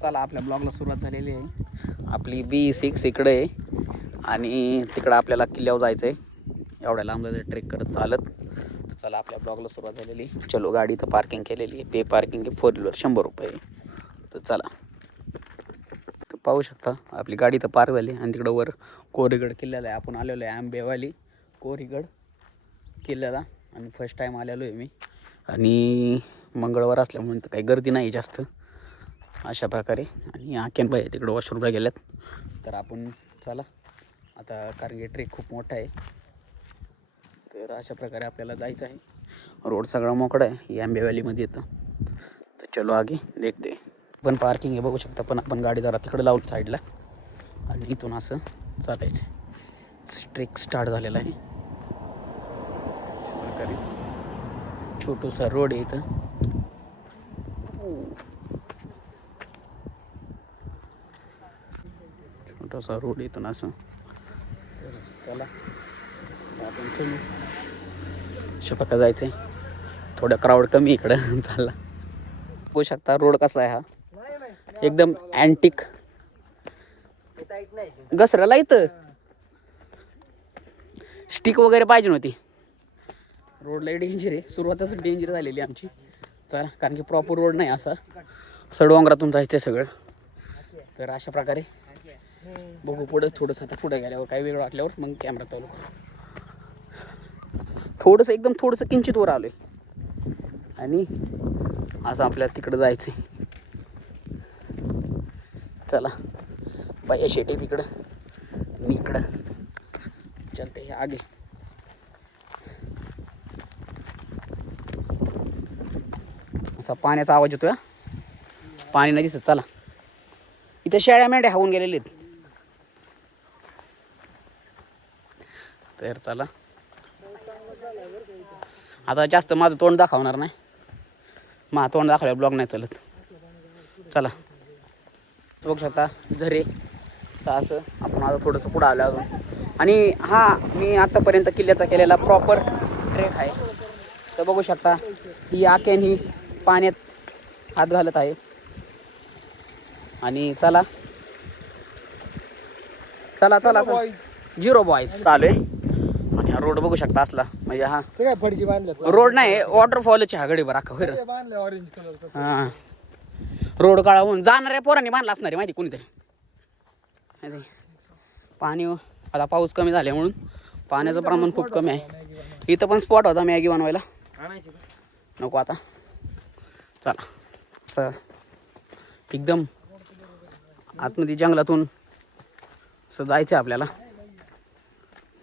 चला आपल्या ब्लॉगला सुरुवात झालेली आहे. आपली B6 इकडे आहे आणि तिकडं आपल्याला किल्ल्यावर जायचं आहे. एवढ्या लांब जायचं ट्रेक करत चालत. चला आपल्या ब्लॉगला सुरुवात झालेली. चलो गाडी तर पार्किंग केलेली आहे. पे पार्किंग आहे 4 व्हीलर 100 रुपये. तर चला पाहू शकता आपली गाडी तर पार्क झाली आणि तिकडं वर कोरीगड किल्ल्याला आहे. आपण आलेलो आहे आंबेवाली कोरीगड किल्ल्याला आणि फर्स्ट टाईम आलेलो आहे मी. आणि मंगळवार असल्यामुळे तर काही गर्दी नाही जास्त अशा प्रकारे. आणि आकेनबाई तिकडं वॉशरूमला गेल्यात. तर आपण चला आता कारण की ट्रेक खूप मोठा आहे. तर अशा प्रकारे आपल्याला जायचं आहे. रोड सगळा मोकळा आहे. ही आंबेवालीमध्ये येतं. तर चलो आगे देखते. पण पार्किंग आहे बघू शकता. पण आपण गाडी जरा तिकडे लावून साईडला आणि इथून असं चालायचं. ट्रेक स्टार्ट झालेला आहे. छोटूसा रोड आहे इथं. छोटासा रोड इथून असं. तर चला आपण चलू. शपका जायचं आहे. थोडं क्राऊड कमी इकडं चालला. बघू शकता रोड कसा आहे हा. एकदम अँटिक घसराला इथं स्टिक वगैरे पाहिजे नव्हती. रोड लय डेंजर आहे. सुरुवातच डेंजर झालेली आमची. चला कारण की प्रॉपर रोड नाही असा. डोंगरातून जायचं आहे सगळं. तर अशा प्रकारे बघू पुढं. थोडंसं आता पुढं गेल्यावर काही वेगळं वाटल्यावर मग कॅमेरा चालू करू. थोडंसं एकदम थोडंसं किंचित वर आलोय आणि असं आपल्याला तिकडं जायचं आहे. चला बाया शेटे तिकडं मी इकडं चलते हे आगे. असा पाण्याचा आवाज येतोय. पाणी नाही दिसत. चला इथे शेळ्या मेंढ्या हावून गेलेले आहेत. तर चला आता जास्त माझं तोंड दाखवणार नाही. माझं तोंड दाखवलं ब्लॉग नाही चालत. चला बघू शकता झरे. तर असं आपण आता थोडंसं पुढं आलं अजून. आणि हा मी आतापर्यंत किल्ल्याचा केलेला प्रॉपर ट्रेक आहे. तर बघू शकता ही आकेन ही पाण्यात हात घालत आहे. आणि चला चला चला चला 0 बॉयज चालू आहे. आणि हा रोड बघू शकता असला म्हणजे हा फडकी बांधल्यात रोड नाही वॉटरफॉलची हा गडीवर अख्खा होय. बांधले ऑरेंज कलरचा. हां रोड काळा होऊन जाणाऱ्या पोरांनी बांधला असणार आहे माहिती कोणीतरी. पाणी आता पाऊस कमी झाल्या म्हणून पाण्याचं प्रमाण खूप कमी आहे. इथं पण स्पॉट होता मॅगी बनवायला. नको आता. चला असं एकदम आतमध्ये जंगलातून असं जायचं आहे आपल्याला.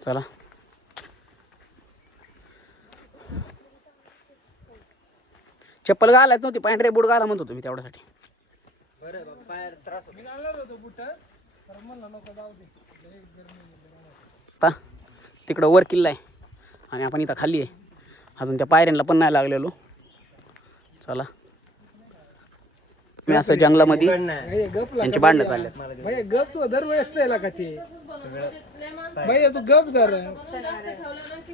चला चप्पल घालायच नव्हती. पांढरे बूट घाला म्हणतो तुम्ही तेवढ्यासाठी. आता तिकडं वर किल्ला आहे आणि आपण इथं खाली आहे. अजून त्या पायऱ्यांना पण नाही लागलेलो. चला मी असं जंगलामध्ये यांची भांडणं चालल्यात. भैया गप तू दरवेळेस चायला का ते भैया तू गप जर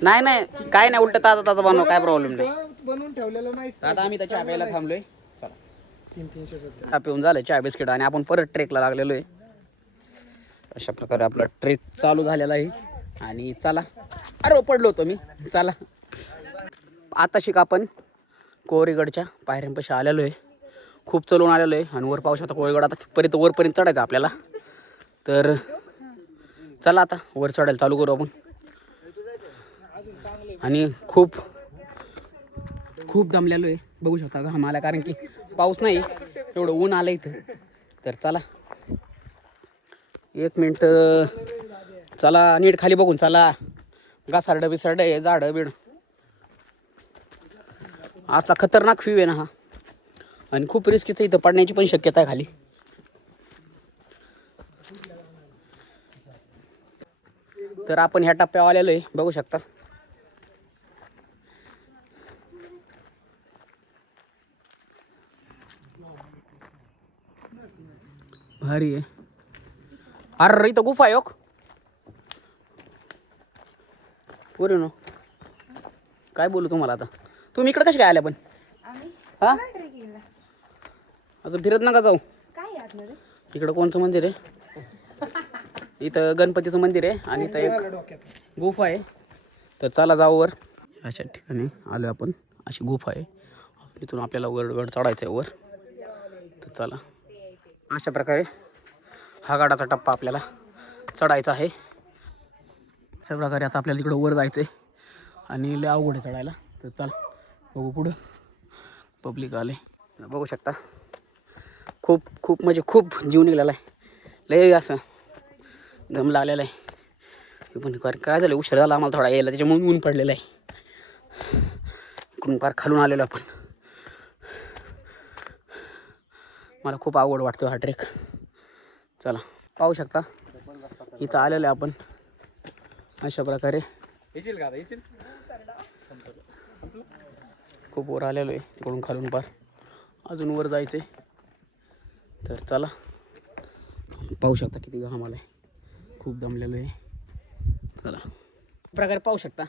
नाही नाही काय नाही उलट ताजा ताजा बनव काय प्रॉब्लेम नाही. बनवून ठेवलेलं नाही. आता आम्ही त्या चहा प्यायला थांबलोय. चला 370 चहा पिऊन झालं चहा बिस्किट आणि आपण परत ट्रेकला लागलेलो आहे. अशा प्रकारे आपला ट्रेक चालू झालेला आहे. आणि चला अरे पडलो होतो मी. चला आता शिक आपण कोरीगडच्या पायऱ्यांपाशी आलेलो आहे. खूप चलून आलेलो आहे आणि वर पाहू शकता कोरीगड. आता तिथपर्यंत वरपर्यंत चढायचं आपल्याला. तर चला आता वर चढायला चालू करू आपण. आणि खूप खूप दमलेलो आहे बघू शकता घाम आला कारण की पाऊस नाही एवढं ऊन आलं इथं. तर चला 1 मिनिट. चला नीट खाली बघून चला. घासारडं बिसारडं आहे झाडं बीड. असला खतरनाक व्ह्यू आहे ना हा. आणि खूप रिस्कीचं इथं पडण्याची पण शक्यता आहे खाली. तर आपण ह्या टप्प्यावर आलेलो आहे बघू शकता. भारी आहे. अरे इथं गुफा आहे. पुरे नो काय बोलू तुम्हाला आता. तुम्ही इकडे कसे काय आल्या पण. हा अजून फिरत नका जाऊ. इकडं कोणचं मंदिर आहे? इथं गणपतीचं मंदिर आहे आणि इथं एक डोक्यात गुफा आहे. तर चला जाऊ वर. अशा ठिकाणी आलो आपण. अशी गुफा आहे. इथून आपल्याला गड चढायचं आहे वर. तर चला अशा प्रकारे हा गडाचा टप्पा आपल्याला चढायचा आहे. अशा प्रकारे आता आपल्याला तिकडं वर जायचं आहे आणि लय अवघड आहे चढायला. तर चला बघू पुढं. पब्लिक आले बघू शकता. खूप खूप म्हणजे खूप जीव निघालेला आहे. लय असं दम लागलेला आहे. पण काय झालं उशीर झाला आम्हाला थोडा यायला त्याच्यामुळे ऊन पडलेलं आहे. इकडून पार खालून आलेलो आपण. मला खूप आवड वाटतो हा ट्रेक. चला पाहू शकता इथं आलेलो आहे आपण अशा प्रकारे. खूप वर आलेलो आहे तिकडून खालून पार अजून वर जायचं आहे. तर चला पाहू शकता किती घाम आला आहे. खूप दमलेलो आहे. चला प्रकारे पाहू शकता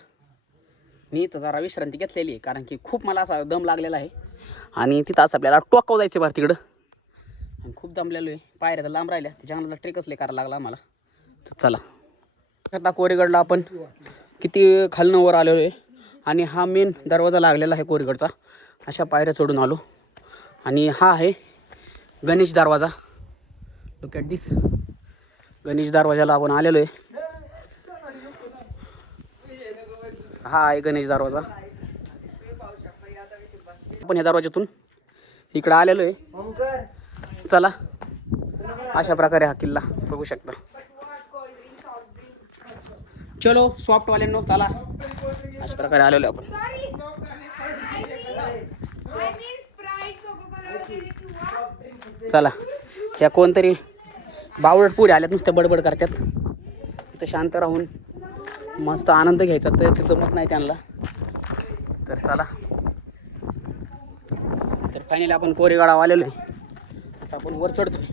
मी इथं जरा विश्रांती घेतलेली आहे कारण की खूप मला असा दम लागलेला आहे आणि तिथं असं आपल्याला टोकाव जायचं बरं तिकडं आणि खूप दमलेलो आहे. पायऱ्या तर लांब राहिल्या त्या जंगलाला ट्रेकच लय करायला लागला आम्हाला. तर चला आता कोरेगडला आपण किती खालनं वर आलेलो आहे आणि हा मेन दरवाजा लागलेला आहे कोरेगडचा. अशा पायऱ्या चढून आलो आणि हा आहे गणेश दरवाजा. लुक ॲट दिस. गणेश दरवाजाला आपण आलेलो आहे. हा आहे गणेश दरवाजा. आपण या दरवाज्यातून इकडं आलेलो आहे. चला अशा प्रकारे हा किल्ला बघू शकता. चलो सॉफ्टवाल्यांनो चला अशा प्रकारे आलेलो आहे आपण. चला ह्या कोणतरी बावळट पुरी आल्यात नुसत्या बडबड करतात. इथं शांत राहून मस्त आनंद घ्यायचा तर ते जमत नाही त्यांना. तर चला तर फायनली आपण कोरेगाव आलेलो आहे. आता आपण वर चढतोय.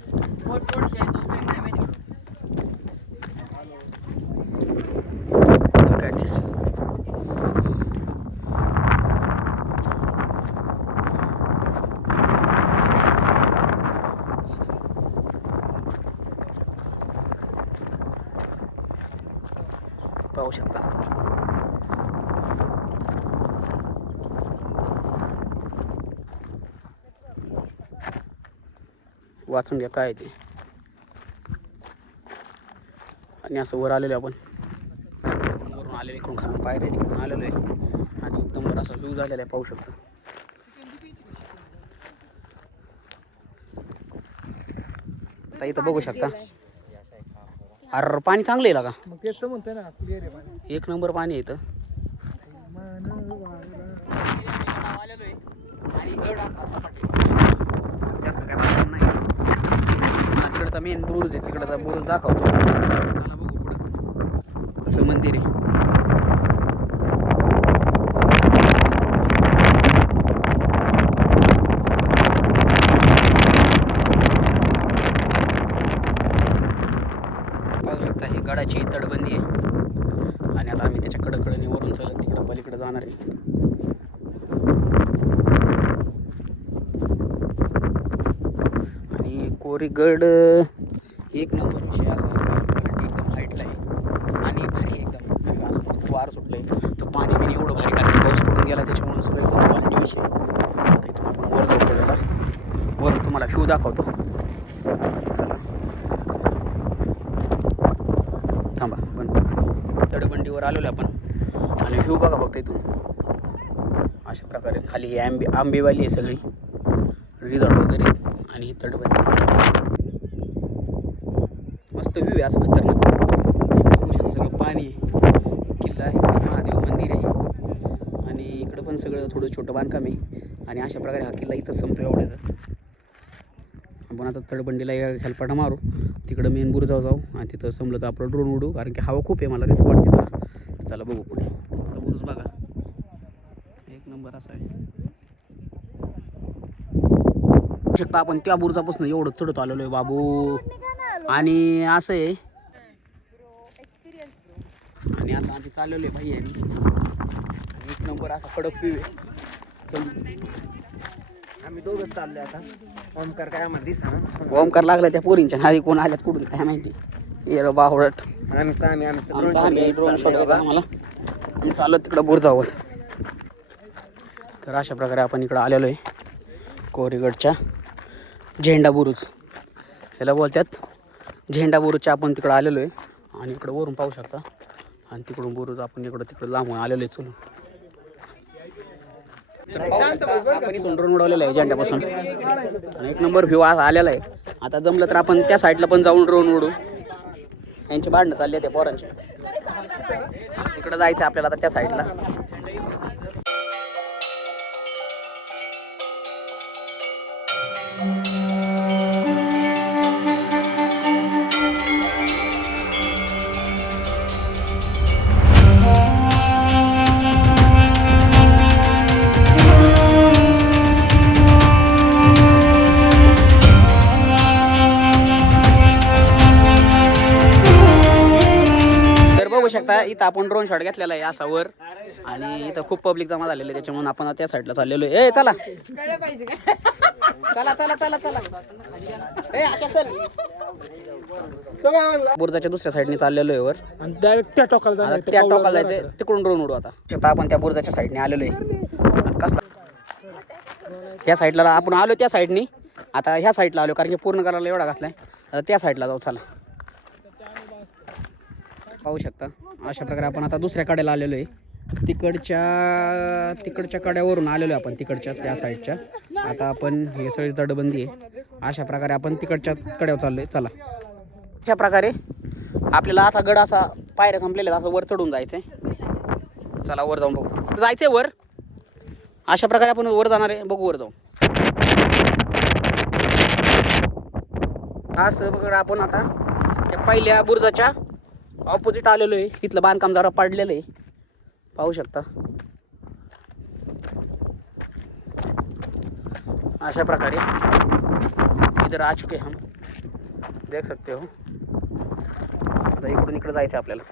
पाहू शकता वाचून घ्या काय ते. आणि असं वर आलेलो आपण वरून आलेलो इकडून खालून पायऱ्या तिकडून आलेलो आहे आणि एकदम वर असा व्ह्यू झालेला आहे पाहू शकतो. आता इथं बघू शकता. अरे पाणी चांगलं आहे का? मग तेच तर म्हणतोय ना क्लिअर आहे पाणी. एक नंबर पाणी आहे इथं. जास्त काय पाणी नाही. तिकडचा मेन बुरुज आहे तिकडचा बुरुज दाखवतो. चला बघू पुढं असं मंदिर आहे. पाहू शकता ही गडाची तटबंदी आहे आणि आता आम्ही त्याच्या कडकडने वरून चालत तिकडं पलीकडे जाणार आहे. आणि कोरेगड एक नंबर विषय असा एकदम हाईटला आहे आणि भारी एकदम असं मस्त वार सुटलं आहे. तर पाणी बिणी एवढं भारी कारण की पाऊस पडून गेला त्याच्यामुळे सगळं एकदम क्वालिटी विषय. तर इथून आपण वर जाऊ पडेला. वरून तुम्हाला व्ह्यू दाखवतो. चला थांबा बंद करतो. तडबंडीवर आलेलो आपण आणि व्ह्यू बघा फक्त इथून. अशा प्रकारे खाली ही आंबेवाली आहे सगळी रिझॉर्ट वगैरे आणि ही तटबंदी. मस्त व्ह्यू आहे असं खतरनाक. बघू शकतो सगळं पाणी किल्ला आहे महादेव मंदिर आहे आणि इकडं पण सगळं थोडं छोटं बांधकाम आहे. आणि अशा प्रकारे हा किल्ला इथंच संपतो एवढ्यातच. आपण आता तटबंडीला हेलपाटा मारू तिकडं मेन बुरुजावर जाऊ आणि तिथं संपलं तर आपलं ड्रोन उडू कारण की हवा खूप आहे मला रिस्क वाटते जरा. चला बघू पुढे. बुरुज बघा एक नंबर असा आहे. बघू शकता आपण त्या बुरुजापासून एवढं चढत आलेलो आहे बाबू. आणि असं आहे आणि असं आम्ही चाललेलो आहे भाई आणि एक नंबर असा कडक व्ह्यू आहे. आम्ही दोघंच चाललोय आता. ओमकार काय आम्हाला दिसा ओमकार लागला त्या पोरींच्या नादी कोण आल्यात कुठून काय माहिती. ये बाहुडट आम्ही ड्रोन शॉट घ्यायचा आम्हाला. आम्ही चाललो तिकडं बुरजावर. तर अशा प्रकारे आपण इकडं आलेलो आहे कोरीगडच्या झेंडा बुरुज ह्याला बोलतात. झेंडा बुरुजच्या आपण तिकडं आलेलो आहे आणि इकडं वरून पाहू शकता. आणि तिकडून बुरुज आपण तिकडं लांबून आलेलो आहे चलून. आपण इथून ड्रोन उडवलेला आहे झेंड्यापासून आणि एक नंबर व्ह्यू आलेला आहे. आता जमलं तर आपण त्या साईडला पण जाऊन ड्रोन उडू. यांची भांडणं चालली त्या पोरांची. तिकडं जायचं आपल्याला आता त्या साईडला. बघू शकता इथं आपण ड्रोन शॉट घेतलेला आहे असा वर आणि इथं खूप पब्लिक जमा झालेली आहे त्याच्यामुळे आपण त्या साईडला चाललेलो आहे. ए चला चला चला चला चला ए आशा चल. तो काय म्हणला बुर्जाच्या दुसऱ्या साईडने चाललेलो आहे वर. आणि डायरेक्ट त्या टोकाला आता जायचं. त्या टोकाला जायचंय तिकडून ड्रोन उडू. आता आपण त्या बुर्जाच्या साईडने आलेलो आहे. आणि कसला ह्या साईडला आपण आलो त्या साईडनी. आता ह्या साईडला आलो कारण की पूर्ण करायला एवढा घातलाय. आता त्या साईडला जाऊ चला. पाहू शकता अशा प्रकारे आपण आता दुसऱ्या कड्याला आलेलो आहे. तिकडच्या कड्यावरून आलेलो आहे आपण तिकडच्या त्या साईडच्या. आता आपण हे सगळी तटबंदी आहे. अशा प्रकारे आपण तिकडच्या कड्यावर चाललोय चला. अशा प्रकारे आपल्याला असा गड असा पायऱ्या संपलेल्या असं वर चढून जायचंय. चला वर जाऊन बघू. जायचंय वर. अशा प्रकारे आपण वर जाणार आहे. बघू वर जाऊन. असं बघा आपण आता त्या पहिल्या बुर्जाच्या ऑपोजिट आलेलो आहे. इथलं बांधकाम जरा पडलेलं आहे पाहू शकता. अशा प्रकारे इधर आ चुके हम देख सकते हो. आता इकडून इकडे जायचं आपल्याला.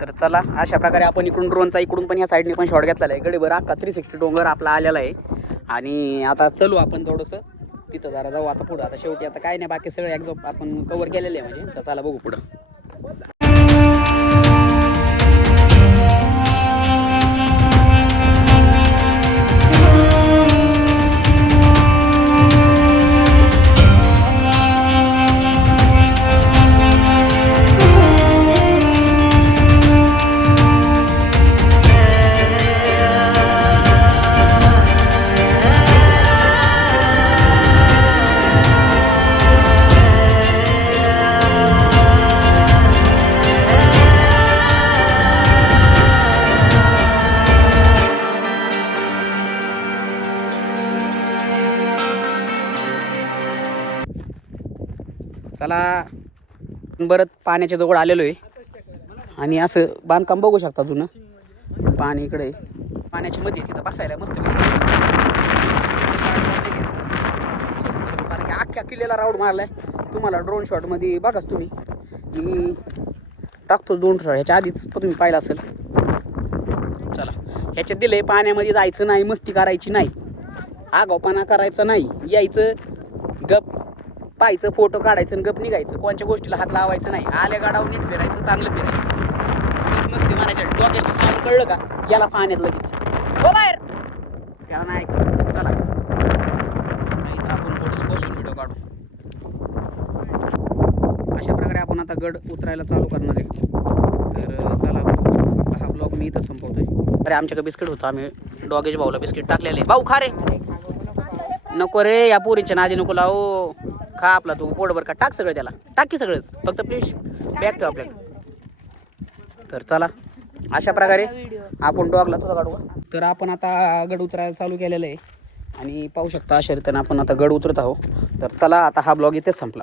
तर चला अशा प्रकारे आपण इकडून ड्रोनचा इकडून पण ह्या साईडने पण शॉट घेतलेला आहे. गडीभर अख्खा 360 डोंगर आपला आलेला आहे. आणि आता चलू आपण थोडंसं तिथं जरा जाऊ आता पुढं. आता शेवटी आता काय नाही बाकी सगळे एक्झॉम आपण कव्हर केलेले आहे म्हणजे. तर चला बघू पुढं. चला बरं पाण्याच्या जवळ आलेलो आहे. आणि असं बांधकाम बघू शकता जुनं. पाणी इकडे पाण्याची मध्ये तिथं बसायला मस्त. कारण की अख्ख्या किल्ल्याला राऊंड मारलाय. तुम्हाला ड्रोन शॉटमध्ये बघाच तुम्ही. मी टाकतोच ड्रोन शॉट. ह्याच्या आधीच तुम्ही पाहिलं असेल. चला ह्याच्यात दिलंय पाण्यामध्ये जायचं नाही, मस्ती करायची नाही, आगाऊपणा करायचा नाही, यायचं गप पाहायचं, फोटो काढायचं आणि गप निघायचं. कोणत्या गोष्टीला हात लावायचं नाही. आल्या गाडावर नीट फिरायचं, चांगलं फिरायचं. मस्ती म्हणायच्या. डोक्याला सांगून कळलं का याला पाण्यात लगेच हो बाहेर त्याला नाही ऐकत. चला आता इथं आपण थोडंसं बसून व्हिडिओ काढू. अशा प्रकारे आपण आता गड उतरायला चालू करणार आहे. तर चला हा ब्लॉग मी इथं संपवतोय. अरे आमच्याकडे बिस्किट होतं. आम्ही डॉगेश भाऊला बिस्किट टाकलेले. भाऊ खा रे. नको रे या पोरीच्या नादी नको लावू. खा आपला तू पोटभर का. टाक सगळं त्याला. टाक की सगळंच. फक्त फिश बॅग ठेव आपल्याला. तर चला अशा प्रकारे आपण डॉगला तुझा काढू. तर आपण आता गड उतरायला चालू केलेलं आहे आणि पाहू शकता अशा रीतीने आपण आता गड उतरत आहोत. तर चला आता हा ब्लॉग इथेच संपला.